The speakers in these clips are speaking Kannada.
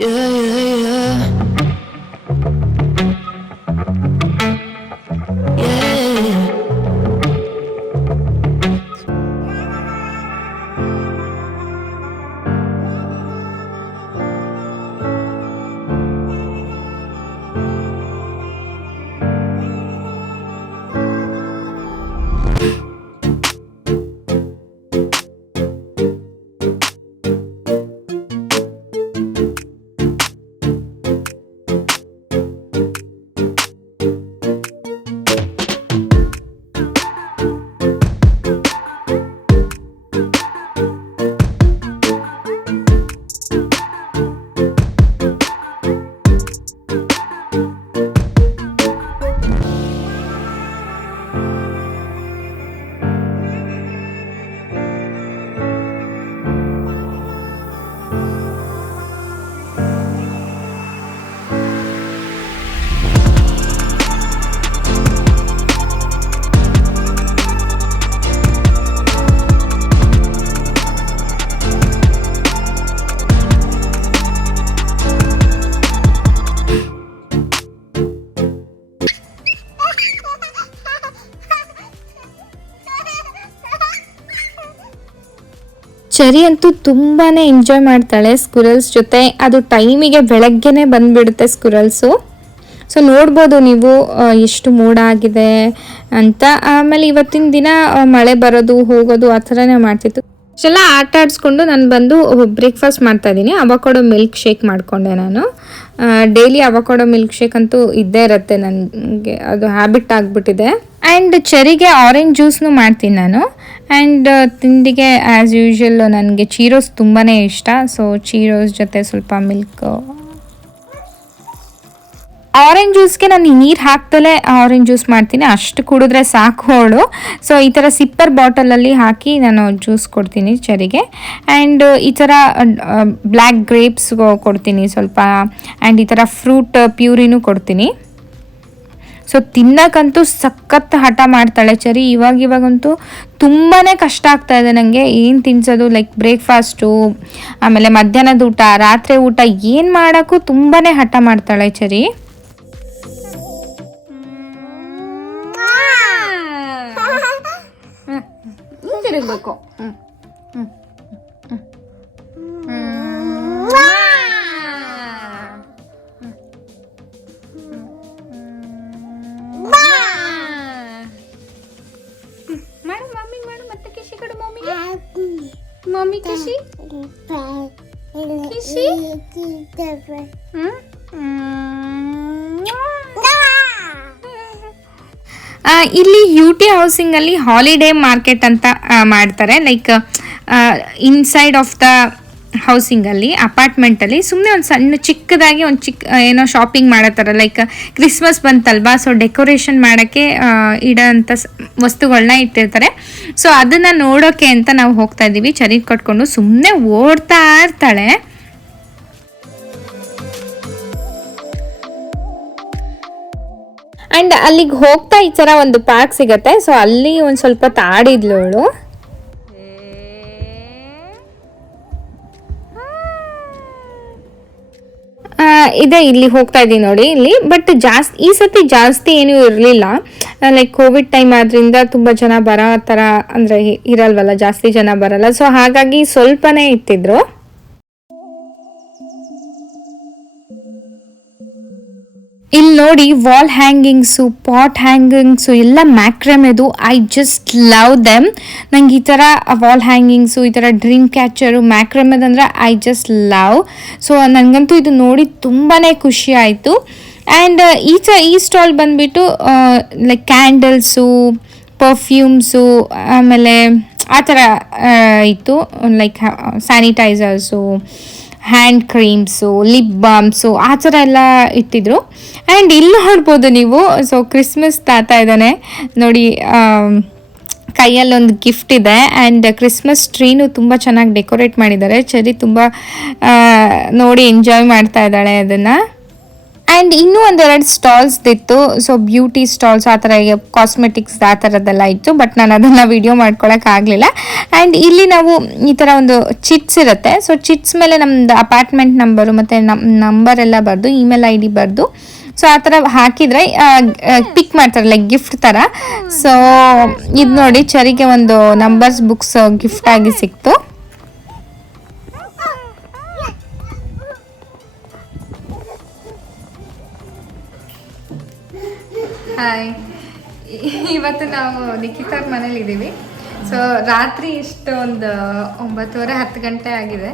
Yeah, yeah, yeah. Yeah. ಚರಿ ಅಂತೂ ತುಂಬಾ ಎಂಜಾಯ್ ಮಾಡ್ತಾಳೆ ಸ್ಕ್ವಿರಲ್ಸ್ ಜೊತೆ. ಅದು ಟೈಮಿಗೆ ಬೆಳಗ್ಗೆನೆ ಬಂದುಬಿಡುತ್ತೆ ಸ್ಕ್ವಿರಲ್ಸು. ಸೊ ನೋಡ್ಬೋದು ನೀವು ಎಷ್ಟು ಮೋಡ ಆಗಿದೆ ಅಂತ. ಆಮೇಲೆ ಇವತ್ತಿನ ದಿನ ಮಳೆ ಬರೋದು ಹೋಗೋದು ಆ ಥರನೇ ಮಾಡ್ತಿತ್ತು. ಇಷ್ಟೆಲ್ಲ ಆಟ ಆಡಿಸ್ಕೊಂಡು ನಾನು ಬಂದು ಬ್ರೇಕ್ಫಾಸ್ಟ್ ಮಾಡ್ತಾಯಿದ್ದೀನಿ. ಅವಕಾಡೋ ಮಿಲ್ಕ್ ಶೇಕ್ ಮಾಡಿಕೊಂಡೆ ನಾನು. ಡೈಲಿ ಅವಕಾಡೋ ಮಿಲ್ಕ್ ಶೇಕ್ ಅಂತೂ ಇದ್ದೇ ಇರುತ್ತೆ ನನಗೆ, ಅದು ಹ್ಯಾಬಿಟ್ ಆಗಿಬಿಟ್ಟಿದೆ. ಆ್ಯಂಡ್ ಚೆರಿಗೆ ಆರೆಂಜ್ ಜ್ಯೂಸ್ನು ಮಾಡ್ತೀನಿ ನಾನು. ಆ್ಯಂಡ್ ತಿಂಡಿಗೆ ಆ್ಯಸ್ ಯೂಶ್ವಲ್ ನನಗೆ ಚೀರೋಸ್ ತುಂಬಾ ಇಷ್ಟ. ಸೊ ಚೀರೋಸ್ ಜೊತೆ ಸ್ವಲ್ಪ ಮಿಲ್ಕ್. ಆರೆಂಜ್ ಜ್ಯೂಸ್ಗೆ ನಾನು ನೀರು ಹಾಕ್ದಲೇ ಆರೆಂಜ್ ಜ್ಯೂಸ್ ಮಾಡ್ತೀನಿ, ಅಷ್ಟು ಕುಡಿದ್ರೆ ಸಾಕು ಅವಳು. ಸೊ ಈ ಥರ ಸಿಪ್ಪರ್ ಬಾಟಲಲ್ಲಿ ಹಾಕಿ ನಾನು ಜ್ಯೂಸ್ ಕೊಡ್ತೀನಿ ಚೆರಿಗೆ. ಆ್ಯಂಡ್ ಈ ಥರ ಬ್ಲ್ಯಾಕ್ ಗ್ರೇಪ್ಸ್ ಕೊಡ್ತೀನಿ ಸ್ವಲ್ಪ. ಆ್ಯಂಡ್ ಈ ಥರ ಫ್ರೂಟ್ ಪ್ಯೂರಿನೂ ಕೊಡ್ತೀನಿ. ಸೊ ತಿನ್ನಕ್ಕಂತೂ ಸಖತ್ ಹಠ ಮಾಡ್ತಾಳೆ ಚೆರಿ. ಇವಾಗಂತೂ ತುಂಬಾ ಕಷ್ಟ ಆಗ್ತಾಯಿದೆ ನನಗೆ ಏನು ತಿನ್ಸೋದು. ಲೈಕ್ ಬ್ರೇಕ್ಫಾಸ್ಟು, ಆಮೇಲೆ ಮಧ್ಯಾಹ್ನದ ಊಟ, ರಾತ್ರಿ ಊಟ ಏನು ಮಾಡೋಕ್ಕೂ ತುಂಬಾ ಹಠ ಮಾಡ್ತಾಳೆ ಚೆರಿ. ತಿರುಗಬೇಕು. ಮಾಡು ಮಮ್ಮಿ, ಮಾಡು ಮತ್ತೆ ಕಿಶಿ ಕೊಡು ಮಮ್ಮಿಗೆ. ಮಮ್ಮಿ ಕಿಶಿ ಕಿಶಿ. ಇಲ್ಲಿ UT ಹೌಸಿಂಗಲ್ಲಿ ಹಾಲಿಡೇ ಮಾರ್ಕೆಟ್ ಅಂತ ಮಾಡ್ತಾರೆ. ಲೈಕ್ ಇನ್ಸೈಡ್ ಆಫ್ ದ ಹೌಸಿಂಗಲ್ಲಿ, ಅಪಾರ್ಟ್ಮೆಂಟಲ್ಲಿ ಸುಮ್ಮನೆ ಒಂದು ಸಣ್ಣ ಚಿಕ್ಕದಾಗಿ ಒಂದು ಏನೋ ಶಾಪಿಂಗ್ ಮಾಡೋ ಥರ. ಲೈಕ್ ಕ್ರಿಸ್ಮಸ್ ಬಂತಲ್ವಾ, ಸೊ ಡೆಕೋರೇಷನ್ ಮಾಡೋಕ್ಕೆ ಇಡೋಂಥ ವಸ್ತುಗಳನ್ನ ಇಟ್ಟಿರ್ತಾರೆ. ಸೊ ಅದನ್ನು ನೋಡೋಕ್ಕೆ ಅಂತ ನಾವು ಹೋಗ್ತಾ ಇದ್ದೀವಿ. ಚರಿ ಕಟ್ಕೊಂಡು ಸುಮ್ಮನೆ ಓಡ್ತಾ ಇರ್ತಾಳೆ. ಆ್ಯಂಡ್ ಅಲ್ಲಿಗೆ ಹೋಗ್ತಾ ಈ ಥರ ಒಂದು ಪಾರ್ಕ್ ಸಿಗತ್ತೆ. ಸೊ ಅಲ್ಲಿ ಒಂದು ಸ್ವಲ್ಪ ಆಡಿದ್ಲು ಅವಳು. ಇದೆ ಇಲ್ಲಿ ಹೋಗ್ತಾ ಇದ್ದೀನಿ ನೋಡಿ ಇಲ್ಲಿ. ಬಟ್ ಈ ಸತಿ ಜಾಸ್ತಿ ಏನೂ ಇರಲಿಲ್ಲ. ಲೈಕ್ ಕೋವಿಡ್ ಟೈಮ್ ಆದ್ರಿಂದ ತುಂಬ ಜನ ಬರೋ ಥರ ಅಂದರೆ ಇರಲ್ವಲ್ಲ, ಜಾಸ್ತಿ ಜನ ಬರಲ್ಲ. ಸೊ ಹಾಗಾಗಿ ಸ್ವಲ್ಪನೇ ಇಟ್ಟಿದ್ರು. ಇಲ್ಲಿ ನೋಡಿ ವಾಲ್ ಹ್ಯಾಂಗಿಂಗ್ಸು, ಪಾಟ್ ಹ್ಯಾಂಗಿಂಗ್ಸು ಎಲ್ಲ ಮ್ಯಾಕ್ರಮೆದು. I just love them. ನಂಗೆ ಈ ಥರ ವಾಲ್ ಹ್ಯಾಂಗಿಂಗ್ಸು, ಈ ಥರ ಡ್ರೀಮ್ ಕ್ಯಾಚರು, ಮ್ಯಾಕ್ರಮೆದಂದರೆ ಐ ಜಸ್ಟ್ ಲವ್. ಸೊ ನನಗಂತೂ ಇದು ನೋಡಿ ತುಂಬಾ ಖುಷಿ ಆಯಿತು. ಆ್ಯಂಡ್ ಈ ಸ್ಟಾಲ್ ಬಂದುಬಿಟ್ಟು ಲೈಕ್ ಕ್ಯಾಂಡಲ್ಸು, ಪರ್ಫ್ಯೂಮ್ಸು, ಆಮೇಲೆ ಆ ಥರ ಇತ್ತು. Like sanitisers, hand creams, lip ಬಾಮ್ಸು ಆ ಥರ ಎಲ್ಲ ಇಟ್ಟಿದ್ರು. ಆ್ಯಂಡ್ ಇಲ್ಲಿ ನೋಡ್ಬೋದು ನೀವು. ಸೊ ಕ್ರಿಸ್ಮಸ್ ತಾತ ಇದ್ದಾನೆ ನೋಡಿ, ಕೈಯಲ್ಲೊಂದು ಗಿಫ್ಟ್ ಇದೆ. ಆ್ಯಂಡ್ ಕ್ರಿಸ್ಮಸ್ ಟ್ರೀನು ತುಂಬ ಚೆನ್ನಾಗಿ ಡೆಕೋರೇಟ್ ಮಾಡಿದ್ದಾರೆ. ಚರಿ ತುಂಬ ನೋಡಿ ಎಂಜಾಯ್ ಮಾಡ್ತಾ ಇದ್ದಾಳೆ ಅದನ್ನು. ಆ್ಯಂಡ್ ಇನ್ನೂ ಒಂದೆರಡು ಸ್ಟಾಲ್ಸ್ ಇತ್ತು. ಸೊ ಬ್ಯೂಟಿ ಸ್ಟಾಲ್ಸ್ ಆ ಥರ ಕಾಸ್ಮೆಟಿಕ್ಸ್ ಆ ಥರದ್ದೆಲ್ಲ ಇತ್ತು. ಬಟ್ ನಾನು ಅದನ್ನು ವಿಡಿಯೋ ಮಾಡ್ಕೊಳಕ್ಕಾಗಲಿಲ್ಲ. ಆ್ಯಂಡ್ ಇಲ್ಲಿ ನಾವು ಈ ಥರ ಒಂದು ಚಿಟ್ಸ್ ಇರುತ್ತೆ. ಸೊ ಚಿಟ್ಸ್ ಮೇಲೆ ನಮ್ಮದು ಅಪಾರ್ಟ್ಮೆಂಟ್ ನಂಬರು ಮತ್ತು ನಂಬರ್ ಎಲ್ಲ ಬರೆದು ಇಮೇಲ್ ID ಬರೆದು ಸೊ ಆ ಥರ ಹಾಕಿದರೆ ಪಿಕ್ ಮಾಡ್ತಾರೆ, ಲೈಕ್ ಗಿಫ್ಟ್ ಥರ. ಸೊ ಇದು ನೋಡಿ ಚರಿಗೆ ಒಂದು ನಂಬರ್ಸ್ ಬುಕ್ಸ್ ಗಿಫ್ಟ್ ಆಗಿ ಸಿಕ್ತು. ಹಾಯ್, ಇವತ್ತು ನಾವು ನಿಖಿತಾರ್ ಮನೇಲಿದ್ದೀವಿ. ಸೊ ರಾತ್ರಿ ಇಷ್ಟು ಒಂದು 9:30 10 ಗಂಟೆ ಆಗಿದೆ.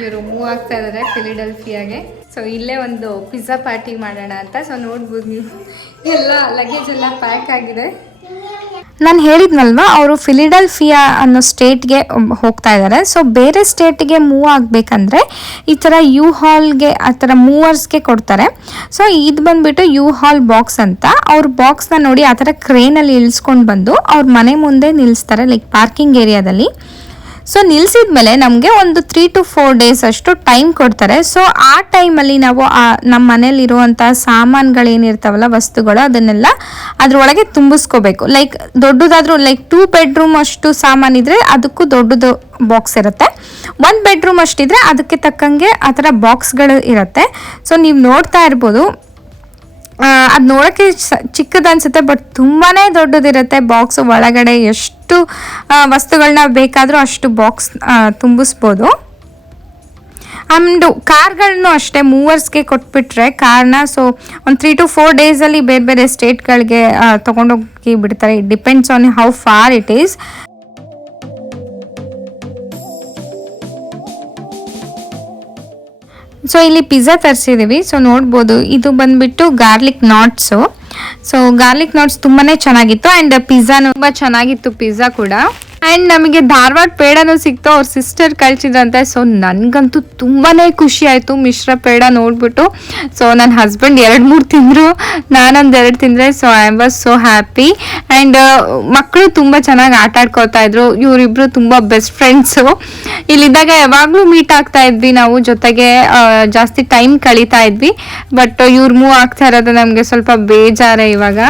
ಇವರು ಮೂವ್ ಆಗ್ತಾ ಇದ್ದಾರೆ ಫಿಲಿಡೆಲ್ಫಿಯಾಗೆ. ಸೊ ಇಲ್ಲೇ ಒಂದು ಪಿಜ್ಜಾ ಪಾರ್ಟಿ ಮಾಡೋಣ ಅಂತ. ಸೊ ನೋಡ್ಬೋದು ನೀವು, ಎಲ್ಲ ಲಗೇಜ್ ಎಲ್ಲ ಪ್ಯಾಕ್ ಆಗಿದೆ. ನಾನು ಹೇಳಿದ್ನಲ್ವ, ಅವರು ಫಿಲಿಡೆಲ್ಫಿಯಾ ಅನ್ನೋ ಸ್ಟೇಟ್ಗೆ ಹೋಗ್ತಾ ಇದ್ದಾರೆ. ಸೊ ಬೇರೆ ಸ್ಟೇಟ್ಗೆ ಮೂವ್ ಆಗಬೇಕಂದ್ರೆ ಈ ಥರ ಯು ಹಾಲ್ಗೆ ಆ ಥರ ಮೂವರ್ಸ್ಗೆ ಕೊಡ್ತಾರೆ. ಸೊ ಇದು ಬಂದುಬಿಟ್ಟು ಯು ಹಾಲ್ ಬಾಕ್ಸ್ ಅಂತ. ಅವ್ರ ಬಾಕ್ಸ್ನ ನೋಡಿ ಆ ಥರ ಕ್ರೇನಲ್ಲಿ ಇಳಿಸ್ಕೊಂಡು ಬಂದು ಅವ್ರ ಮನೆ ಮುಂದೆ ನಿಲ್ಲಿಸ್ತಾರೆ, ಲೈಕ್ ಪಾರ್ಕಿಂಗ್ ಏರಿಯಾದಲ್ಲಿ. ಸೊ ನಿಲ್ಲಿಸಿದ್ಮೇಲೆ ನಮಗೆ ಒಂದು 3 to 4 days ಅಷ್ಟು ಟೈಮ್ ಕೊಡ್ತಾರೆ. ಸೊ ಆ ಟೈಮಲ್ಲಿ ನಾವು ನಮ್ಮ ಮನೇಲಿರುವಂಥ ಸಾಮಾನುಗಳೇನಿರ್ತಾವಲ್ಲ, ವಸ್ತುಗಳು, ಅದನ್ನೆಲ್ಲ ಅದರೊಳಗೆ ತುಂಬಿಸ್ಕೋಬೇಕು. ಲೈಕ್ ದೊಡ್ಡದಾದರೂ ಲೈಕ್ 2 bedroom ಅಷ್ಟು ಸಾಮಾನಿದ್ರೆ ಅದಕ್ಕೂ ದೊಡ್ಡದು ಬಾಕ್ಸ್ ಇರುತ್ತೆ. 1 bedroom ಅಷ್ಟಿದ್ರೆ ಅದಕ್ಕೆ ತಕ್ಕಂಗೆ ಆ ಥರ ಬಾಕ್ಸ್ಗಳು ಇರುತ್ತೆ. ಸೊ ನೀವು ನೋಡ್ತಾ ಇರ್ಬೋದು, ಅದು ನೋಡೋಕ್ಕೆ ಚಿಕ್ಕದು ಅನಿಸುತ್ತೆ, ಬಟ್ ತುಂಬಾ ದೊಡ್ಡದಿರುತ್ತೆ ಬಾಕ್ಸ್. ಒಳಗಡೆ ಎಷ್ಟು ವಸ್ತುಗಳನ್ನ ಬೇಕಾದರೂ ಅಷ್ಟು ಬಾಕ್ಸ್ ತುಂಬಿಸ್ಬೋದು. ಆ್ಯಂಡ್ ಕಾರ್ಗಳನ್ನು ಅಷ್ಟೇ ಮೂವರ್ಸ್ಗೆ ಕೊಟ್ಬಿಟ್ರೆ ಕಾರ್ನ ಸೊ ಒಂದು 3 to 4 days ಬೇರೆ ಬೇರೆ ಸ್ಟೇಟ್ಗಳಿಗೆ ತೊಗೊಂಡೋಗಿ ಬಿಡ್ತಾರೆ. It depends on how far it is. So ಇಲ್ಲಿ ಪಿಜ್ಜಾ ತರಿಸಿದ್ದೀವಿ. ಸೊ ನೋಡ್ಬೋದು, ಇದು ಬಂದುಬಿಟ್ಟು garlic nuts. So garlic knots ತುಂಬಾ ಚೆನ್ನಾಗಿತ್ತು. ಆ್ಯಂಡ್ ಪಿಜ್ಜಾನು ತುಂಬ ಚೆನ್ನಾಗಿತ್ತು, ಪಿಜ್ಜಾ ಕೂಡ. ಆ್ಯಂಡ್ ನಮಗೆ ಧಾರವಾಡ ಪೇಡನೂ ಸಿಕ್ತು, ಅವ್ರ ಸಿಸ್ಟರ್ ಕಳಿಸಿದ್ರಂತೆ. ಸೊ ನನಗಂತೂ ತುಂಬಾ ಖುಷಿ ಆಯಿತು ಮಿಶ್ರ ಪೇಡ ನೋಡಿಬಿಟ್ಟು. ಸೊ ನನ್ನ ಹಸ್ಬೆಂಡ್ 2-3 ತಿಂದರು, ನಾನೊಂದು 2 ತಿಂದರೆ. So I was so happy. And ಮಕ್ಕಳು ತುಂಬ ಚೆನ್ನಾಗಿ ಆಟ ಆಡ್ಕೋತಾ ಇದ್ರು. ಇವರಿಬ್ಬರು ತುಂಬ ಬೆಸ್ಟ್ ಫ್ರೆಂಡ್ಸು. ಇಲ್ಲಿದ್ದಾಗ ಯಾವಾಗಲೂ ಮೀಟ್ ಆಗ್ತಾ ಇದ್ವಿ ನಾವು, ಜೊತೆಗೆ ಜಾಸ್ತಿ ಟೈಮ್ ಕಳೀತಾ ಇದ್ವಿ. ಬಟ್ ಇವ್ರು ಮೂವ್ ಆಗ್ತಾ ಇರೋದು ನಮಗೆ ಸ್ವಲ್ಪ ಬೇಜಾರೇ ಇವಾಗ.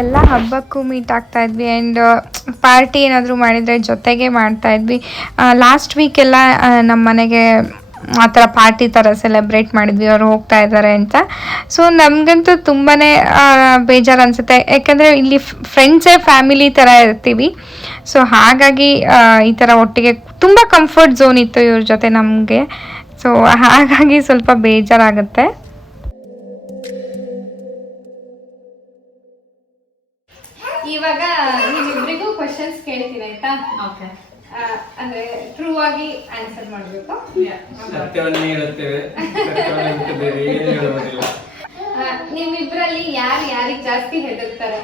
ಎಲ್ಲ ಹಬ್ಬಕ್ಕೂ ಮೀಟ್ ಆಗ್ತಾ ಇದ್ವಿ. ಆ್ಯಂಡ್ ಪಾರ್ಟಿ ಏನಾದರೂ ಮಾಡಿದರೆ ಜೊತೆಗೆ ಮಾಡ್ತಾ ಇದ್ವಿ. ಲಾಸ್ಟ್ ವೀಕೆಲ್ಲ ನಮ್ಮ ಮನೆಗೆ ಆ ಥರ ಪಾರ್ಟಿ ಥರ ಸೆಲೆಬ್ರೇಟ್ ಮಾಡಿದ್ವಿ, ಅವ್ರು ಹೋಗ್ತಾ ಇದ್ದಾರೆ ಅಂತ. ಸೊ ನಮಗಂತೂ ತುಂಬಾ ಬೇಜಾರು ಅನಿಸುತ್ತೆ, ಯಾಕಂದರೆ ಇಲ್ಲಿ ಫ್ರೆಂಡ್ಸೇ ಫ್ಯಾಮಿಲಿ ಥರ ಇರ್ತೀವಿ. ಸೊ ಹಾಗಾಗಿ ಈ ಥರ ಒಟ್ಟಿಗೆ ತುಂಬ ಕಂಫರ್ಟ್ ಝೋನ್ ಇತ್ತು ಇವ್ರ ಜೊತೆ ನಮಗೆ. ಸೊ ಹಾಗಾಗಿ ಸ್ವಲ್ಪ ಬೇಜಾರಾಗುತ್ತೆ. ಇವಾಗ ನಿಮ್ಮಿಬ್ಬರಿಗೂ ಕ್ವಶನ್ಸ್ ಕೇಳ್ತೀನಿ, ಆಯ್ತಾ? ಓಕೆ. ಅಂದ್ರೆ ಟ್ರೂ ಆಗಿ ಆನ್ಸರ್ ಮಾಡಬೇಕು. ಸತ್ಯವನ್ನೇ ಹೇಳುತ್ತೇವೆ, ಸತ್ಯವನ್ನೇ ಬೇರೆ ಏನು ಹೇಳುವುದಿಲ್ಲ. ನಿಮ್ಮಿಬ್ಬರಲ್ಲಿ ಯಾರಿಗೆ ಜಾಸ್ತಿ ಹೆದರ್ತಾರೆ?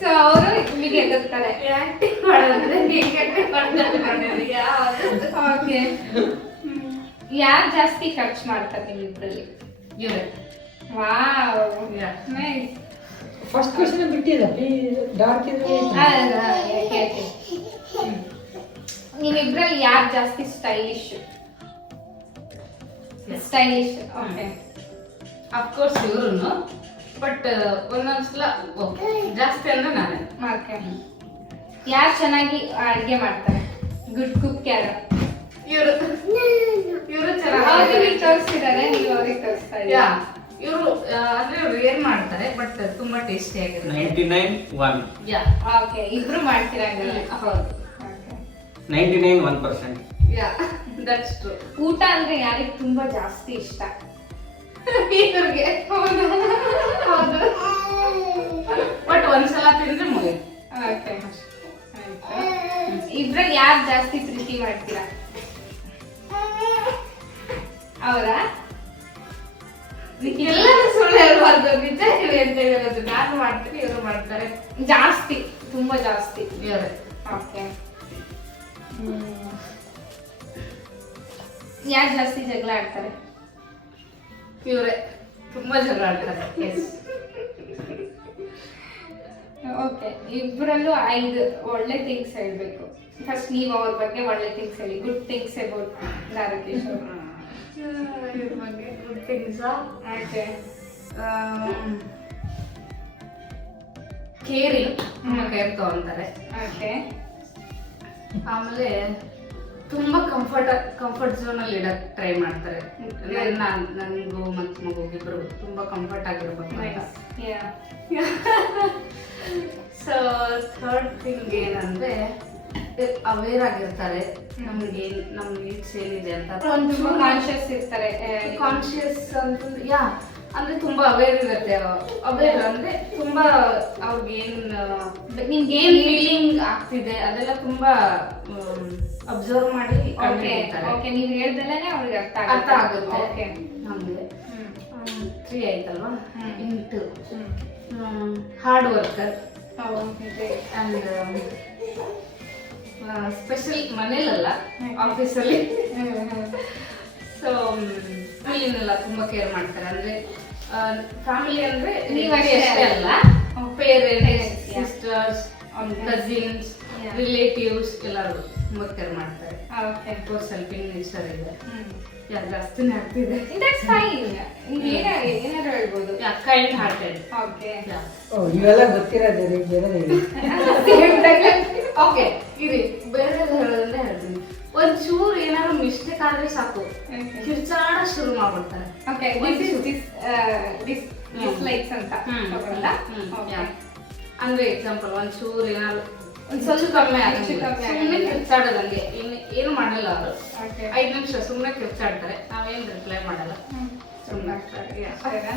ಸೊ ಅವರು ನಿಮಗೆ ಹೆದರ್ತಾರೆ. ಓಕೆ. ಯಾರು ಜಾಸ್ತಿ ಖರ್ಚು ಮಾಡ್ತಾರೆ ನಿಮ್ಮಿಬ್ಬರಲ್ಲಿ? ಇವರೇ. Wow, nice. ಫಸ್ಟ್ ಕ್ವೆಶ್ಚನ್ ಬಿಟ್ಟಿಲ್ಲ, ಡಾರ್ಕ್ ನಿಮ್ಮಿಬ್ರಲ್ಲಿ ಯಾರು ಜಾಸ್ತಿ ಸ್ಟೈಲಿಶ್? ಓಕೆ. ಅಫ್ಕೋರ್ಸ್ ಇವ್ರು, ಬಟ್ ಒಂದೊಂದ್ಸಲ ಜಾಸ್ತಿ ಅಂದ್ರೆ ನಾನೇ. ಓಕೆ. ಯಾರು ಚೆನ್ನಾಗಿ ಅಡುಗೆ ಮಾಡ್ತಾರೆ? ಗುಡ್ ಕುಕ್ ಯಾರು? ಇವರು ಚೆನ್ನಾಗಿ ತೋರಿಸ್ತಿದ್ದಾರೆ, ನೀವು ಅವ್ರಿಗೆ ತೋರಿಸ್ತಾ ಇದ್ದೀರಾ? ಇವರು ಅಂದ್ರೆ ರೇರ್ ಮಾಡ್ತಾರೆ, ಬಟ್ ತುಂಬಾ ಟೇಸ್ಟಿ ಆಗಿರುತ್ತೆ. 99-1. ಓಕೆ, ಇಬ್ರು ಮಾಡ್ತೀರಾ? ಹೌದು. 99-1%. That's true. ಊಟ ಅಂದ್ರೆ ಯಾರಿಗೆ ತುಂಬಾ ಜಾಸ್ತಿ ಇಷ್ಟ? ಇವ್ರಿಗೆ. ಹೌದು. ಬಟ್ ಒಂದ್ಸಲ ತಿಂದ್ರೆ ಮುಗಿತು. ಓಕೆ. ಇಬ್ರಲ್ಲಿ ಯಾರು ಜಾಸ್ತಿ ಪ್ರೀತಿ ಮಾಡ್ತೀರಾ? ಅವರಾ? ಎಲ್ಲರೂ ಸುಳ್ಳು ಹೇಳ್ಬಾರ್ದು, ನಿಜ ಹೇಳಿ ಅಂತ ಹೇಳೋದು. ನಾನು ಮಾಡ್ತೀನಿ, ಇವರು ಮಾಡ್ತಾರೆ. ಜಾಸ್ತಿ, ತುಂಬಾ ಜಾಸ್ತಿ ಇವರೇ. ಓಕೆ. ಯಾರು ಜಾಸ್ತಿ ಜಗಳ ಆಡ್ತಾರೆ? ಇವರೇ ತುಂಬಾ ಜಗಳ ಆಡ್ತಾರೆ. ಓಕೆ. ಇಬ್ಬರಲ್ಲೂ 5 ಒಳ್ಳೆ ಥಿಂಗ್ಸ್ ಹೇಳ್ಬೇಕು. ಫಸ್ಟ್ ನೀವು ಅವ್ರ ಬಗ್ಗೆ ಒಳ್ಳೆ ಥಿಂಗ್ಸ್ ಹೇಳಿ, ಗುಡ್ ಥಿಂಗ್ಸ್ ಅಬೌಟ್ ದ್ವಾರಕೀಶ್ ಅವರು. ಇದ್ರ ಬಗ್ಗೆ ಗುಡ್ ಥಿಂಗ್ಸ್ ಓಕೆ. ಕೇರಿಂಗ್, ತುಂಬಾ ಕೇರ್ ತಗೊಂತಾರೆ. ಓಕೆ. ಆಮೇಲೆ ತುಂಬಾ ಕಂಫರ್ಟ್ ಝೋನ್ ಅಲ್ಲಿ ಇಡಕ್ ಟ್ರೈ ಮಾಡ್ತಾರೆ. ನನಗೂ ಮತ್ತು ಮಗುಗಿಬ್ರು ತುಂಬಾ ಕಂಫರ್ಟ್ ಆಗಿರ್ಬೇಕು ಅಂತ. ಸೊ ಥರ್ಡ್ ಥಿಂಗ್ ಏನಂದ್ರೆ ಅವೇರ್ ಆಗಿರ್ತಾರೆ, ನಮ್ಗೆ ನಮ್ ನೀಡ್ಸ್ ಏನಿದೆ ಅಂತ ತುಂಬಾ ಕಾನ್ಶಿಯಸ್ ಇರ್ತಾರೆ. ಕಾನ್ಶಿಯಸ್ ಅಂತಂದ್ರೆ ಅಂದ್ರೆ ತುಂಬಾ ಅವೇರ್ ಇರುತ್ತೆ. ಅವೇರ್ ಅಂದ್ರೆ ತುಂಬಾ ಅವ್ರಿಗೆ ನಿಮ್ಗೆ ಏನ್ ಫೀಲಿಂಗ್ ಆಗ್ತಿದೆ ಅದೆಲ್ಲ ತುಂಬಾ ಅಬ್ಸರ್ವ್ ಮಾಡಿ ಓಕೆ, ನೀವು ಹೇಳ್ದಲ್ಲೇ ಅವ್ರಿಗೆ ಅರ್ಥ ಆಗುತ್ತೆ. ಓಕೆ. ನಮ್ಗೆ 3 ಆಯ್ತಲ್ವಾ. Into hard worker and special ಮನೇಲಲ್ಲ, ಆಫೀಸಲ್ಲಿ. ಸೊ ಫ್ಯಾಮಿಲಿನೆಲ್ಲ ತುಂಬಾ ಕೇರ್ ಮಾಡ್ತಾರೆ. ಅಂದ್ರೆ ಫ್ಯಾಮಿಲಿ ಅಂದ್ರೆ ನೀವಷ್ಟೇ ಅಲ್ಲ, ಪೇರೆಂಟ್ಸ್, ಸಿಸ್ಟರ್ಸ್, ಕಸಿನ್ಸ್, ರಿಲೇಟಿವ್ಸ್ ಎಲ್ಲರೂ ತುಂಬಾ ಕೇರ್ ಮಾಡ್ತಾರೆ. ಹೆಲ್ಪಿಂಗ್ ನೇಚರ್ ಇದೆ, ಜಾಸ್ತಿನೇ ಆಗ್ತಿದೆ. That's fine. ಏನಾದ್ರು ಹೇಳ್ಬೋದು. Kind hearted. ಓಕೆ. ಇವೆಲ್ಲ ಗೊತ್ತಿರೋದು ಬೇರೆ. ಓಕೆ, ಇರಿ ಬೇರೆ ಹೇಳೋದನ್ನೇ ಹೇಳ್ತೀನಿ. ಒಂಚೂರು ಏನಾದ್ರು ಮಿಸ್ಟೇಕ್ ಆದ್ರೆ ಸಾಕು, ಕಿರ್ಚಾಡ ಶುರು ಮಾಡ್ಬಿಡ್ತಾರೆ. ಓಕೆ, ಡಿಸ್ಲೈಕ್ಸ್ ಅಂತ ತಗೊಳ್ಳಲ್ಲ. ಅಂದ್ರೆ ಎಕ್ಸಾಂಪಲ್ ಒಂಚೂರು ಏನಾದ್ರು ಒಂದ್ ಸ್ವಲ್ಪ ಕಮ್ಮಿ ಸುಮ್ಮನೆ ಕಿರ್ಚಾಡೋದಂಗೆ ಏನು ಮಾಡಲ್ಲ ಅವರು. ಓಕೆ. 5 ನಿಮಿಷ ಸುಮ್ಮನೆ ಕಿರ್ಚಾಡ್ತಾರೆ, ನಾವೇನು ರಿಪ್ಲೈ ಮಾಡಲ್ಲ, ಸುಮ್ಮನೆ ಅಷ್ಟೇನಾ?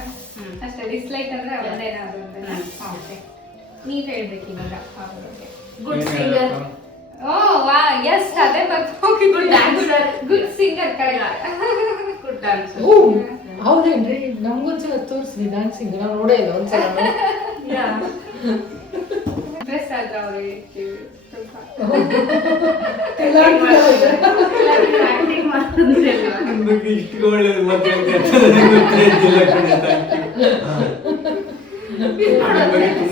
ಅಷ್ಟೇ. ಡಿಸ್ಲೈಕ್ ಅಂದ್ರೆ ಅವ್ರದ್ದೇನಾದ್ರು. ಓಕೆ, ನೀವ್ ಹೇಳ್ಬೇಕು ಇವಾಗ ಅವ್ರ ಬಗ್ಗೆ. Good singer. ಓ ವಾ, ಎಸ್, ಅದೇ ಬರ್ತೀನಿ. Good dancer. Good singer, correct. Good dancer. ಓ ಹೌದೇನ್ರಿ? ನಮ್ಗೊಂದ್ಸಲ ತೋರಿಸ್ರಿ ಡ್ಯಾನ್ಸಿಂಗ್, ನಾವು ನೋಡೇ ಇಲ್ಲ ಒಂದ್ಸಲ. ಇಂಟ್ರೆಸ್ಟ್ ಆದ್ರೆ ಅವ್ರಿಗೆ ಸ್ವಲ್ಪ ಆಕ್ಟಿಂಗ್ ಮಾಡ್ತಿದ್ರೆ ನನ್ ಬಗ್ಗೆ ಇಷ್ಟು ಒಳ್ಳೇದು ಮತ್ತೆ ಗೊತ್ತಿಲ್ಲ ಖಂಡಿತ.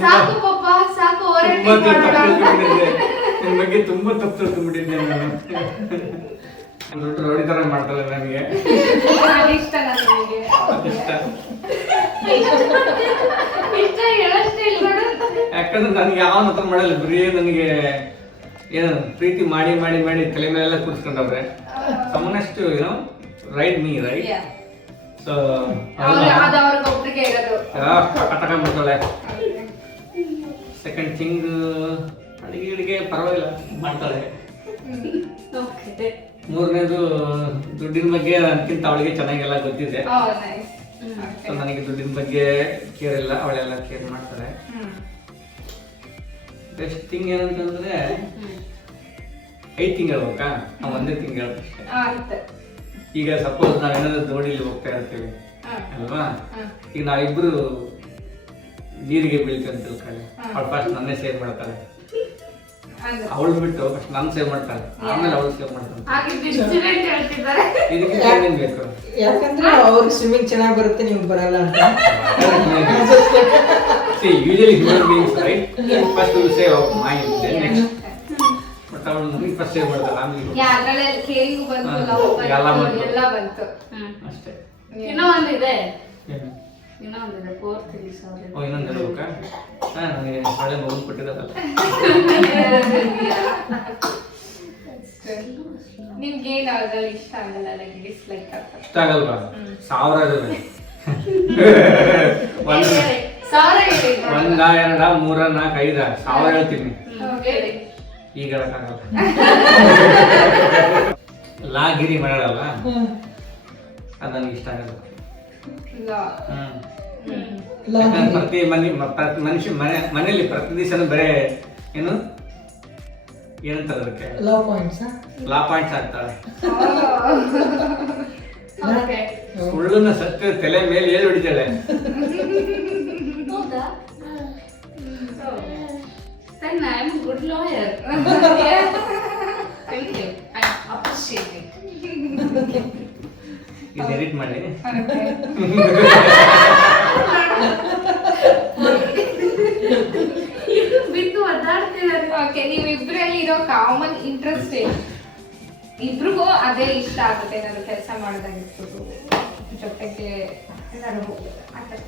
ಸಾಕು ಪಾಪ, ಸಾಕು ತುಂಬಾ ನಿನ್ ಬಗ್ಗೆ ತುಂಬಾ ತಪ್ಪು ತಿಳ್ಕೊಂಡ್ಬಿಟ್ಟಿದ್ದೆ ನಾನು. ದೊಡ್ಡ ರೌಡಿ ತರ ಮಾಡ್ತಾರೆ ನನಗೆ. ಇಷ್ಟ ನನಗೆ. ಇಷ್ಟ. ಇಷ್ಟ ಹೇಳಷ್ಟೇ ಇಲ್ಲ ನೋಡು. ಯಾಕಂದ್ರೆ ನನಗೆ ಯಾವನ ಹತ್ರ ಮಾಡಲ್ಲ, ಬರೀ ನನಗೆ ಏನು ಪ್ರೀತಿ ಮಾಡಿ ಮಾಡಿ ಮಾಡಿ ತಲೆ ಮೇಲೆಲ್ಲ ಕೂರಿಸ್ಕೊಂಡವ್ರೆ. ಸಮನಷ್ಟು ಏನೋ ರೈಟ್ ಮೀ ರೈಟ್. ಸೊ ಅವ್ರಿಗೆ ಒಬ್ರಿಗೆ ಇರೋದು. ತಗೊಂಡ್ಬಿಡ್ತಾಳೆ. ಸೆಕೆಂಡ್ ಥಿಂಗ್, ಅಡಿಗೆ ಪರವಾಗಿಲ್ಲ ಮಾಡ್ತಾಳೆ. ಓಕೆ. ಮೂರನೇದು ದುಡ್ಡಿನ ಬಗ್ಗೆ ನನಗಿಂತ ಅವಳಿಗೆ ಚೆನ್ನಾಗೆಲ್ಲ ಗೊತ್ತಿದೆ. ನೈಸ್. ಸೊ ನನಗೆ ದುಡ್ಡಿನ ಬಗ್ಗೆ ಕೇರ್ ಇಲ್ಲ, ಅವಳೆಲ್ಲ ಕೇರ್ ಮಾಡ್ತಾರೆ. ಬೆಸ್ಟ್ ಥಿಂಗ್ ಏನಂತಂದ್ರೆ 5 ತಿಂಗಳು ಹೇಳ್ಬೇಕಾ? ನಾವು 1 ತಿಂಗಳು ಆಯ್ತು. ಈಗ ಸಪೋಸ್ ನಾವೇನಾದ್ರೂ ದೋಣಿಲಿ ಹೋಗ್ತಾ ಇರ್ತೀವಿ ಅಲ್ವಾ, ಈಗ ನಾವಿಬ್ರು ನೀರಿಗೆ ಬೀಳ್ತೀವಿ ಅಂತ ತಿಳ್ಕೊಳ್ಳಿ. ಅವಳು ಫಸ್ಟ್ ನನ್ನೇ ಸೇವ್ ಮಾಡ್ತಾಳೆ, ಅವಳು ಬಿಟ್ಟು ಫಸ್ಟ್ ನಾನು ಸೇವ್ ಮಾಡ್ತಾಳೆ, ಆಮೇಲೆ ಅವಳು ಸೇವ್ ಮಾಡ್ತಾಳೆ. ಹಾಗಿದ್ದು ಇನ್ಸಿಡೆಂಟ್ ಹೇಳ್ತಿದ್ದಾರೆ. ಇದಕ್ಕೆ ಏನೇನ್ ಬೇಕು? ಯಾಕಂದ್ರೆ ಅವ್ರಿಗೆ ಸ್ವಿಮ್ಮಿಂಗ್ ಚೆನ್ನಾಗಿ ಬರುತ್ತೆ, ನಿಮ್ಗೆ ಬರಲ್ಲ ಅಂತ. See, usually human beings, right? First we say our mind, then next. But ಅವಳು ನನಗೆ ಫಸ್ಟ್ ಸೇವ್ ಮಾಡ್ತಾಳೆ, ಆಮೇಲೆ ಅದ್ರಲ್ಲೇ ಕೇರಿಂಗ್ ಬಂತು, ಲವ್ ಬಂತು, ಎಲ್ಲ ಬಂತು. ಅಷ್ಟೇ. ಇನ್ನೂ ಒಂದಿದೆ, ಫೋರ್ತ್ ಥಿಂಗ್ಸ್. ಓ, ಇನ್ನೊಂದು ಹೇಳ್ಬೇಕಾ? ನನಗೆ ಹಳೆ ಮಗು ಕೊಟ್ಟಿದ್ದಾರಲ್ಲ. ನಿಮ್ಗೇನು ಅದ್ರಲ್ಲಿ ಇಷ್ಟ ಆಗಲ್ಲ, ಲೈಕ್ ಡಿಸ್ಲೈಕ್ ಆಗ್ತದೆ? ಇಷ್ಟ ಆಗಲ್ವಾ? 1000 ಇದಾವೆ. 1 2 3 4 5 1000 ಹೇಳ್ತೀನಿ. ಈಗ ಹೇಳಕ್ಕಾಗಲ್ಲ. ಲಾಗಿರಿ ಮಾಡಲ್ಲ, ಅದು ನನಗೆ ಇಷ್ಟ ಆಗಲ್ಲ. ಪ್ರತಿ ಮನೆಯಲ್ಲಿ ಪ್ರತಿ ದಿವಸ ಬರೇ ಏನು ಏನಂತಾರೆ ಅದಕ್ಕೆ, ಲವ್ ಪಾಯಿಂಟ್ಸ್ ಆಗ್ತಾಳೆ. ಸುಳ್ಳನ್ನ ಸತ್ಯ ತಲೆ ಮೇಲೆ ಹೇಳಿ ಹೊಡಿತಾಳೆ. ಹೌದಾ? Then I am a good lawyer. Thank you. I appreciate it. ಇದು ಎಡಿಟ್ ಮಾಡಿ. ಇದು ಬಿಟ್ಟು ಒದ್ದಾಡ್ತಿದ್ದಾರೆ. ಓಕೆ, ನೀವು ಇಬ್ಬರಲ್ಲಿ ಇರೋ ಕಾಮನ್ ಇಂಟ್ರೆಸ್ಟ್ ಇಬ್ರಿಗೂ ಅದೇ ಇಷ್ಟ ಆಗುತ್ತೆ, ಏನಾದ್ರು ಕೆಲಸ ಮಾಡೋದಾಗಿರ್ಬೋದು, ಜೊತೆಗೆ ಎಲ್ಲರೂ ಹೋಗ್ಬೋದು ಆ ಥರ.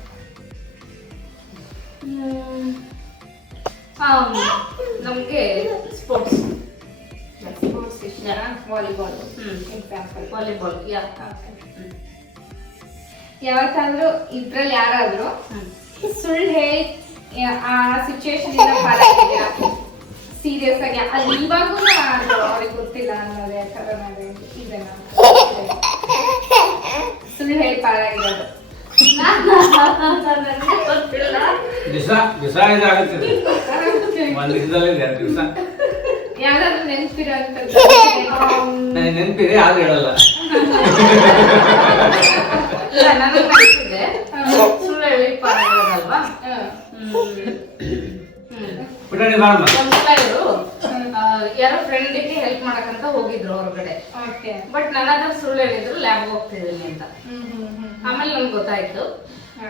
ನಮಗೆ ಸ್ಪೋರ್ಟ್ಸ್ ಇಷ್ಟ, ವಾಲಿಬಾಲ್ ಎಕ್ಸಾಂಪಲ್. ವಾಲಿಬಾಲ್ ಯಾ ಯಾವತ್ತಾದ್ರೂ ಇದ್ರಲ್ಲಿ ಯಾರಾದ್ರೂ ಸುಳ್ಳು ಹೇಳಿ ಆ ಸಿಚುವೇಶನ್ ಇಂದ ಪಾರಾಗಿದ್ಯಾ? ಸೀರಿಯಸ್ ಆಗಿ ಅಲ್ಲಿ ಇವಾಗೂ ಅವ್ರಿಗೆ ಗೊತ್ತಿಲ್ಲ ಅನ್ನೋದೇ ಆ ಥರ ಇದೆ. ಸುಳ್ಳು ಹೇಳಿ ಪಾರಾಗಿರೋದು ನನಗೆ ಗೊತ್ತಿಲ್ಲ. ದಿವಸ ಇದಾಗುತ್ತೆ, ಒಂದು ದಿವಸದಲ್ಲಿ 2 ದಿವಸ ಯಾವ್ದಾದ್ರು ನೆನಪಿರೋ ಅಂತದ್ದು ನನಗೆ ನೆನಪಿದೆ, ಆದ್ರೆ ಹೇಳಲ್ಲ. ನನಗೆ ನೆನಪಿದೆ, ಸುಳ್ಳು ಹೇಳಿ ಪಾರಾಗಿರೋದಲ್ವಾ. ಪುಟಾಣಿ ಬಾರಮ್ಮ. ಒಂದ್ಸಲ ಇವರು ಯಾರೋ ಫ್ರೆಂಡಿಗೆ ಹೆಲ್ಪ್ ಮಾಡಕ್ಕಂತ ಹೋಗಿದ್ರು ಹೊರಗಡೆ. ಓಕೆ. ಬಟ್ ನನ್ನ ಹತ್ರ ಸುಳ್ಳು ಹೇಳಿದ್ರು ಲ್ಯಾಬ್ ಹೋಗ್ತಿದ್ದೀನಿ ಅಂತ. ಆಮೇಲೆ ನನ್ಗೆ ಗೊತ್ತಾಯ್ತು,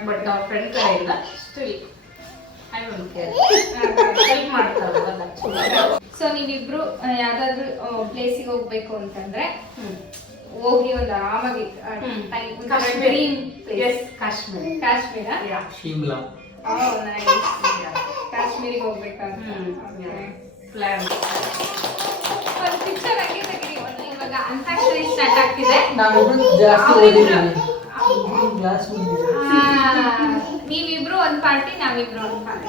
ಬಟ್ ಅವ್ರ ಫ್ರೆಂಡ್ ಕಡೆಯಿಂದ still I don't care, help ಮಾಡ್ತಾರಲ್ಲ. ಸೊ ನೀವಿಬ್ರು ಯಾವ್ದಾದ್ರು ಪ್ಲೇಸಿಗೆ ಹೋಗ್ಬೇಕು ಅಂತಂದ್ರೆ ಹೋಗಿ ಒಂದು ಆರಾಮಾಗಿ ಕಾಶ್ಮೀರ ಶಿಮ್ಲಾ ಕಾಶ್ಮೀರಿಗೆ ಹೋಗ್ಬೇಕಂತ ಪ್ಲಾನ್. ಒಂದು ಪಿಕ್ಚರ್ ಹಂಗೆ ತೆಗೀರಿ. ಇವಾಗ ಅಂತಾಕ್ಷರಿ ಸ್ಟಾರ್ಟ್ ಆಗ್ತಿದೆ. ನಾವಿಬ್ರು ಜಾಸ್ತಿ ಓದಿದ್ದೀವಿ. ಕ್ಲಾಸ್ ನೀವಿಬ್ರು ಒಂದ್ ಪಾರ್ಟಿ, ನಾವಿಬ್ರು ಒಂದ್ ಪಾರ್ಟಿ.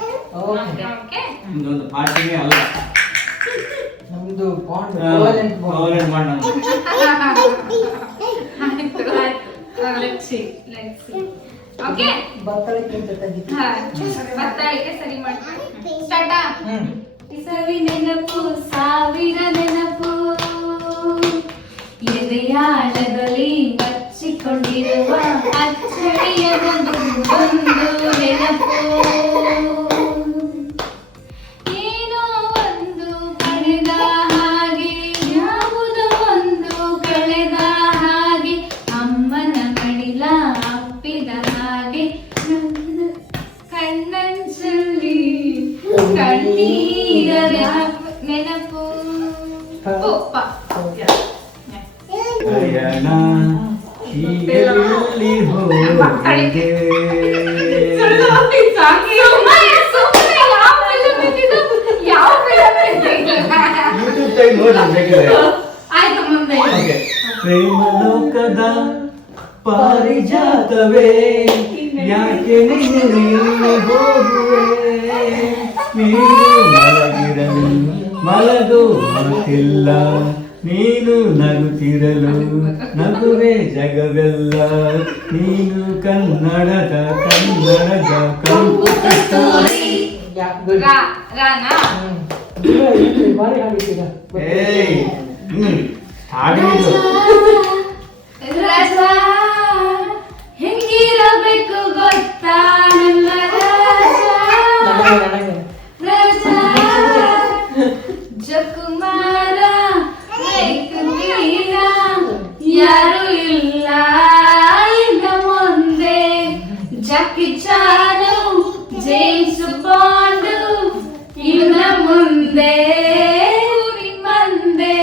ಓಕೆ. ಇದೊಂದು ಪಾರ್ಟಿನೇ ಅಲ್ಲ, ನಮ್ದು ಬಾಂಡ್ ಕೋವಲೆಂಟ್ ಬಾಂಡ್ ಅಂತ. ಓಕೆ. ಬತ್ತಳಿಕ್ಕಿಂತ ತೆಗಿತೀವಿ. ಬತ್ತಾಳಿಕೆ ಸರಿ ಮಾಡ್ತೀವಿ. ಸ್ಟಾರ್ಟಾ? ಇಸವಿ ನೆನಪು ಸಾವಿರ ನೆನಪು ಎದೆಯಾಳದಲ್ಲಿ ಬಚ್ಚಿಕೊಂಡಿರುವ ಅಚ್ಚಳಿಯದೊಂದು ನೆನಪು. ಏನೋ ಒಂದು ಪಡೆದ ಹಾಗೆ, ಯಾವುದೋ ಒಂದು ಕಳೆದ ಹಾಗೆ, ಅಮ್ಮನ ಮಡಿಲ ಅಪ್ಪಿದ ಹಾಗೆ, ಕಣ್ಣಂಚಲ್ಲಿ ಕಣ್ಣೀರ ನೆನಪು. ಪ್ರಯಾಣ ಹೀಗೆಲ್ಲಿ ಹೋಗಿದೆ. ಯೂಟ್ಯೂಬ್ ಟೈಮ್ ನೋಡಿ ಬೇಕಿದ್ರೆ. ಓಕೆ. ಪ್ರೇಮ ಲೋಕದ ಪಾರಿಜಾತವೇ ಯಾಕೆ ನೀನು ಹೋಗುವೆ, ನೀನು ಮಲಗಿರಲು ಮಲಗು ಮಾತಿಲ್ಲ, ನೀನು ನಗುತ್ತಿರಲು ನಗುವೆ ಜಗವೆಲ್ಲ, ನೀನು ಕನ್ನಡದ ಕಂಪು ಕಸ್ತೂರಿ. ರಾನಾ ಬಾರಿ ಹಾಡಿದ್ದೀರಾ. ಏಯ್ ಹಾಡಿದ್ದು ರಸ ಹೆಂಗಿರಬೇಕು ಗೊತ್ತಾ ನನ್ನ ನನಗೆ ರಸ ಜಕುಮಾರ ತೀರ ಯಾರು ಇಲ್ಲ ಇನ್ನ ಮುಂದೆ, ಜಾಕಿ ಚಾನು ಜೇಮ್ಸ್ ಬಾಂಡ್ ಇನ್ನ ಮುಂದೆ ಮಂದೆ.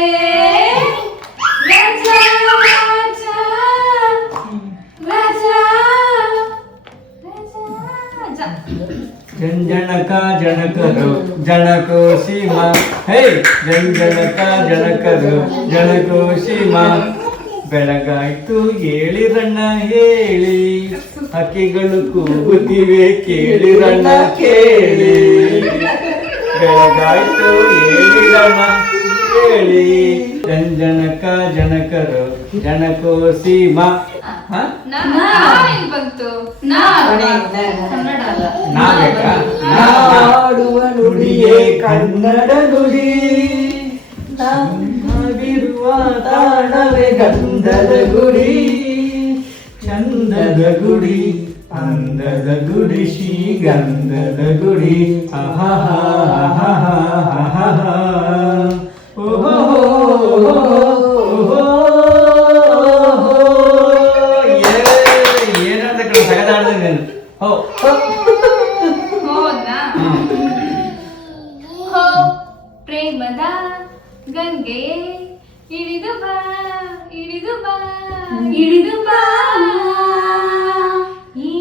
ಜಂಜನಕ ಜನಕರು ಜನಕೋ ಸೀಮಾ, ಹೇ ಜಂಜನಕ ಜನಕರು ಜನಕೋ ಸೀಮಾ. ಬೆಳಗಾಯ್ತು ಹೇಳಿರಣ್ಣ ಹೇಳಿ, ಹಕ್ಕಿಗಳು ಕೂಗುತ್ತಿವೆ ಕೇಳಿರಣ್ಣ ಕೇಳಿ. ಬೆಳಗಾಯ್ತು ಹೇಳಿರಣ್ಣ ಹೇಳಿ, ಜಂಜನಕ ಜನಕರು ಜನಕೋ ಸೀಮಾ. ಬಂತು ಕನ್ನಡ ಅಲ್ಲ. ನಾಬೇಕಾ? ನಾಡುವ ನುಡಿಯೇ ಕನ್ನಡ ನುಡಿ, ನಾವಿರುವ ತಾಣವೇ ಗಂಧದ ಗುಡಿ, ಚಂದದ ಗುಡಿ ಅಂದದ ಗುಡಿ ಶ್ರೀಗಂಧದ ಗುಡಿ. ಏನಂತ ಕಡೆ ಸಗದಾಡ್ದೆ ನೀನು. ಹೋದ್ನಾ? ಹೋ ಪ್ರೇಮದ ಗಂಗೆಯೇ ಇಳಿದು ಬಾ ಇಳಿದು ಬಾ ಇಳಿದು ಬಾ ಈ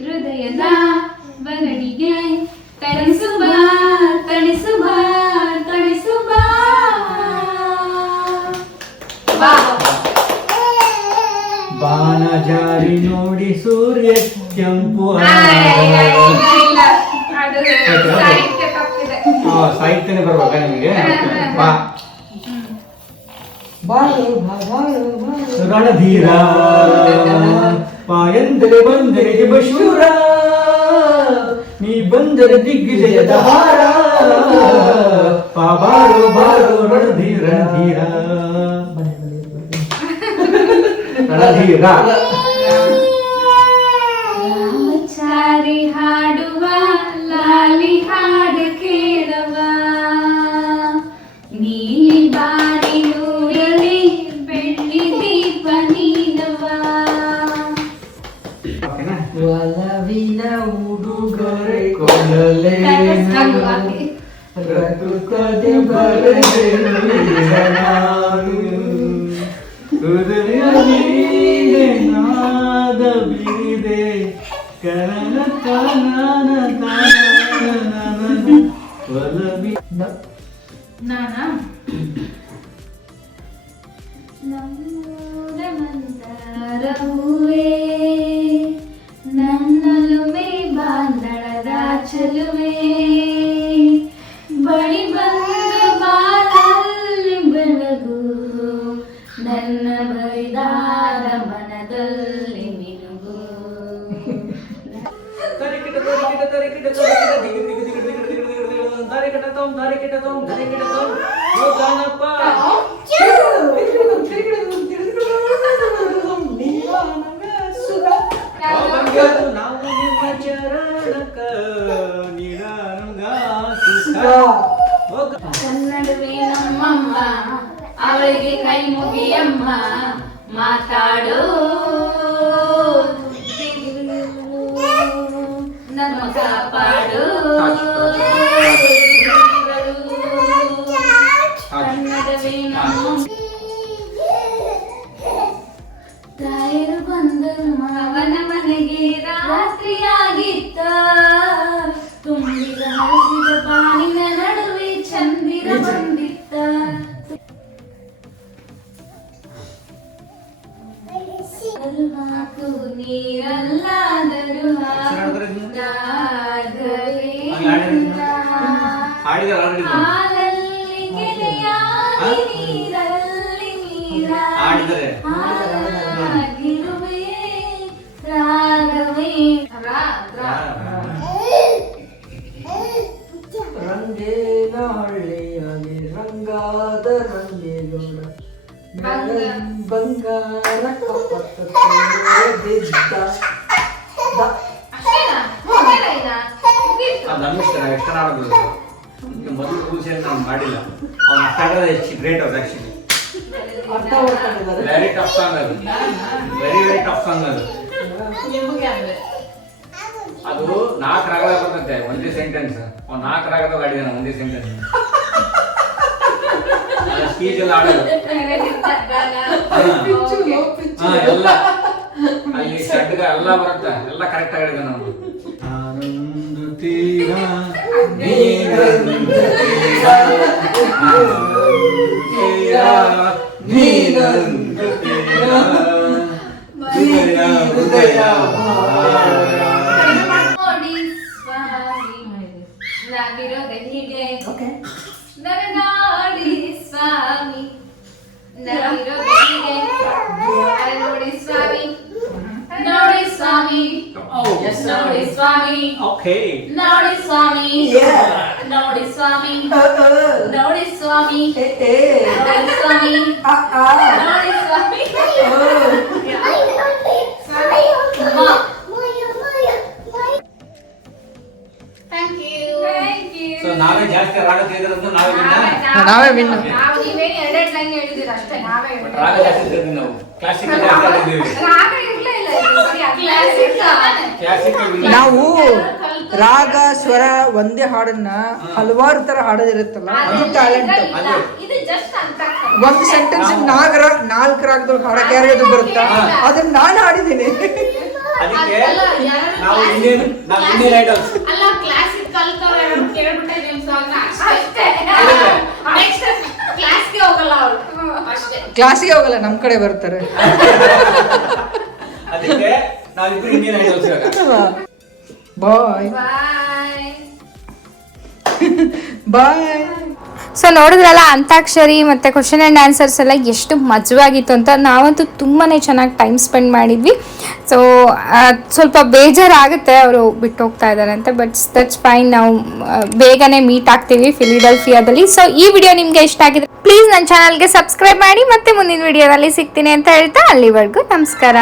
ಹೃದಯದ ಬರಡಿಗೆ ತಣಿಸು ಬಾ ತಣಿಸು ಬಾ ತಣಿಸು ಬಾ ಬಾ ಬಾಣ ಜಾರಿ ನೋಡಿ ಸೂರ್ಯ ಕೆಂಪು ಸಾಹಿತ್ಯನೇ ಬರ್ಬೇಕಾ ನಿಮಗೆ? ಬಾ ರಣಧೀರ ಪಾಯಂದರೆ ಬಂದರೆ ಶಿವಶೂರ ನೀ ಬಂದರೆ ದಿಗ್ವಿಜಯದ ಹಾರ ಬಾರೋ ಬಾರೋ ರಣಧೀರ ಧೀರ ರಣಧೀರ ರಾಮಚಾರಿ ಹಾಡುವ ಲಾಲಿ ಹಾಡು ಕೇಳುವ ನೀಲಿ ಬಾರಿ ನೂರಲಿ ಬೆಳ್ಳಿ ದೀಪ ನೀಡುವ ಒಲವಿನ ಉಡುಗೊರೆ ಕೊಡಲೇ ರಘುಪತಿ ಬರೆದೆನು ನಾನು ಹೃದಯ ನೀನೆ ನಾದ ಬಿರಿದೆ ಕರಣ ತಾನ ಒಲವಿ ನಾನಾ ನಮ್ಮೂರ ಮಂದಾರ ಹೂವೇ ನನ್ನಲುಮೆ ಬಾಂಧಳದ ಚಲುವೆ ಬಳಿ ಬಂದ ಬಾಳಲ್ಲಿ ಬೆಳಗು ನನ್ನ ಬರಿದಾದ ಮನದಲ್ಲಿ ಮಿನುಗು ಕನ್ನಡವೇ ನಮ್ಮಮ್ಮ ಅವಳಿಗೆ ಕೈ ಮುಗಿಯಮ್ಮ ಮಾತಾಡು ನನ್ನ ಕಾಪಾಡು ಕನ್ನಡವೇ ನಮ್ಮ ತಾಯರು ಬಂದರು ಮಾವನ ಮನೆಗೆ ರಾತ್ರಿಯಾಗಿತ್ತ ತುಂಬಿದ ಹಸಿದ ಬಾನಿನ ನಡುವೆ ಚಂದಿರ ಬಂದಿತ್ತ ಹಾಕು ನೀರಲ್ಲಾದರೂ ಹಾಲಲ್ಲಿ ಗೆಳೆಯಾಗಿ ನೀರಲ್ಲಿ ನೀರಾಗಿರುವೆ ರಾಗವೇ ರಂಗೇನ ಹಳ್ಳಿಯಲ್ಲಿ ರಂಗಾದ ರಂಗೇಗೌಡ ಬಂಗಾರ ಕಪ್ಪತ್ತ ನಮ್ಮಿಷ್ಟ ಎಷ್ಟು ಆಡೋದು ಮೊದಲು ರೂಲ್ಸ್ ಏನು ನಾನು ಮಾಡಿಲ್ಲ ಅವ್ನು ಅಷ್ಟ ಎಷ್ಟು ಗ್ರೇಟ್ ಅವ್ರು ಆ್ಯಕ್ಚುಲಿ ಅರ್ಥ ಮಾಡ್ಕೊಂಡಿದ್ದಾರೆ. ವೆರಿ ಟಫ್ ಸಾಂಗ್ ಅದು ವೆರಿ ಟಫ್ ಸಾಂಗ್ ಅದು ಅದು 4 ರಾಗದ ಬರ್ತೈತೆ ಒಂದೇ ಸೆಂಟೆನ್ಸ್ ಅವ್ನು 4 ರಾಗದಾಗ ಆಡಿದಾನೆ ಒಂದೇ ಸೆಂಟೆನ್ಸ್ ಸ್ಪೀಚ್ ಎಲ್ಲ ಆಡೋದು ಎಲ್ಲ ಅಲ್ಲಿ ಶಡ್ಗ ಎಲ್ಲ ಬರುತ್ತೆ ಎಲ್ಲ ಕರೆಕ್ಟ್ ಆಗಿದೆ ನಾವು ನಾನೊಂದು ತೀರ ನೀನೊಂದು ತೀರ ಹೃದಯ ನೋಡಿ ಸ್ವಾಮಿ ನಾವಿರೋದೆ ಹೀಗೆ ನರನಾಡಿ ಸ್ವಾಮಿ ನಾವಿರೋದೆ ಹೀಗೆ ನೋಡಿ ಸ್ವಾಮಿ ನೋಡಿ ಸ್ವಾಮಿ ನೋಡಿ ಸ್ವಾಮಿ ಓಕೆ ನೋಡಿ ಸ್ವಾಮಿ ನೋಡಿ ಸ್ವಾಮಿ ನೋಡಿ ಸ್ವಾಮಿ ನೋಡಿ ಸ್ವಾಮಿ ನೋಡಿ ಸ್ವಾಮಿ ಥ್ಯಾಂಕ್ ಯು ಸೊ ನಾವೇ ಜಾಸ್ತಿ ರಾಗ ತೆಗೆದ್ರಂತ ನಾವೇ ನಾವೇ win. ನಾವು ನೀವೇನು ಎರಡೆರಡು ಲೈನ್ ಹೇಳಿದ್ದೀರ ಅಷ್ಟೇ ನಾವೇ ಬಟ್ ರಾಗ ಜಾಸ್ತಿ ತೆಗೆದ್ವಿ ನಾವು ಕ್ಲಾಸಿಕಲ್ ಜಾಸ್ತಿ ಆಡಿದ್ದೀವಿ ರಾಗ ಇರ್ಲೇ ಇಲ್ಲ ಕ್ಲಾಸಿಕ್ ಕ್ಲಾಸಿಕಲ್ ನಾವು ಕಲ್ತು ರಾಗ ಸ್ವರ ಒಂದೇ ಹಾಡನ್ನ ಹಲವಾರು ತರ ಹಾಡೋದಿರುತ್ತಲ್ಲ ಅದು ಟ್ಯಾಲೆಂಟ್. ಇದು ಜಸ್ಟ್ ಅಂತ ಒಂದು ಸೆಂಟೆನ್ಸ್ ನಾಲ್ಕು ರಾಗದೊಳಗೆ ಹಾಡಕ್ಕೆ ಯಾರಿಗೂ ಬರುತ್ತಾ? ಅದನ್ನ ನಾನು ಹಾಡಿದ್ದೀನಿ. ಅದಕ್ಕೆ ನಾವು ಇಂಡಿಯನ್ ಐಡಲ್ಸ್ ಅಲ್ಲ ಕ್ಲಾಸಿಕ್ ಕಲ್ತವ್ರು ಯಾರು ಕೇಳ್ಬಿಟ್ಟೆ ನಿಮ್ ಸಾಂಗ್ ಅಷ್ಟೇ. ನೆಕ್ಸ್ಟ್ ಕ್ಲಾಸ್ಗೆ ಹೋಗಲ್ಲ ಅವರು ಅಷ್ಟೇ. ಕ್ಲಾಸಿಗೆ ಹೋಗಲ್ಲ, ನಮ್ ಕಡೆ ಬರ್ತಾರೆ. ಅದಕ್ಕೆ ನಾವಿಬ್ರು ಇಂಡಿಯನ್ ಐಡಲ್ಸ್ ಬಾಯ್ ಬಾಯ್ ಬಾಯ್. ಸೊ ನೋಡಿದ್ರಲ್ಲ ಅಂತಾಕ್ಷರಿ ಮತ್ತು ಕ್ವಶನ್ ಆ್ಯಂಡ್ ಆನ್ಸರ್ಸ್ ಎಲ್ಲ ಎಷ್ಟು ಮಜವಾಗಿತ್ತು ಅಂತ. ನಾವಂತೂ ತುಂಬಾ ಚೆನ್ನಾಗಿ ಟೈಮ್ ಸ್ಪೆಂಡ್ ಮಾಡಿದ್ವಿ. ಸೊ ಸ್ವಲ್ಪ ಬೇಜಾರಾಗುತ್ತೆ ಅವರು ಬಿಟ್ಟು ಹೋಗ್ತಾ ಇದ್ದಾರೆ ಅಂತ, ಬಟ್ ದಟ್ಸ್ ಫೈನ್. ನಾವು ಬೇಗನೆ ಮೀಟ್ ಆಗ್ತೀವಿ ಫಿಲಿಡೆಲ್ಫಿಯಾದಲ್ಲಿ. ಸೊ ಈ ವಿಡಿಯೋ ನಿಮಗೆ ಇಷ್ಟ ಆಗಿದೆ ಪ್ಲೀಸ್ ನನ್ನ ಚಾನಲ್ಗೆ ಸಬ್ಸ್ಕ್ರೈಬ್ ಮಾಡಿ, ಮತ್ತೆ ಮುಂದಿನ ವಿಡಿಯೋದಲ್ಲಿ ಸಿಗ್ತೀನಿ ಅಂತ ಹೇಳ್ತಾ ಅಲ್ಲಿವರೆಗೂ ನಮಸ್ಕಾರ.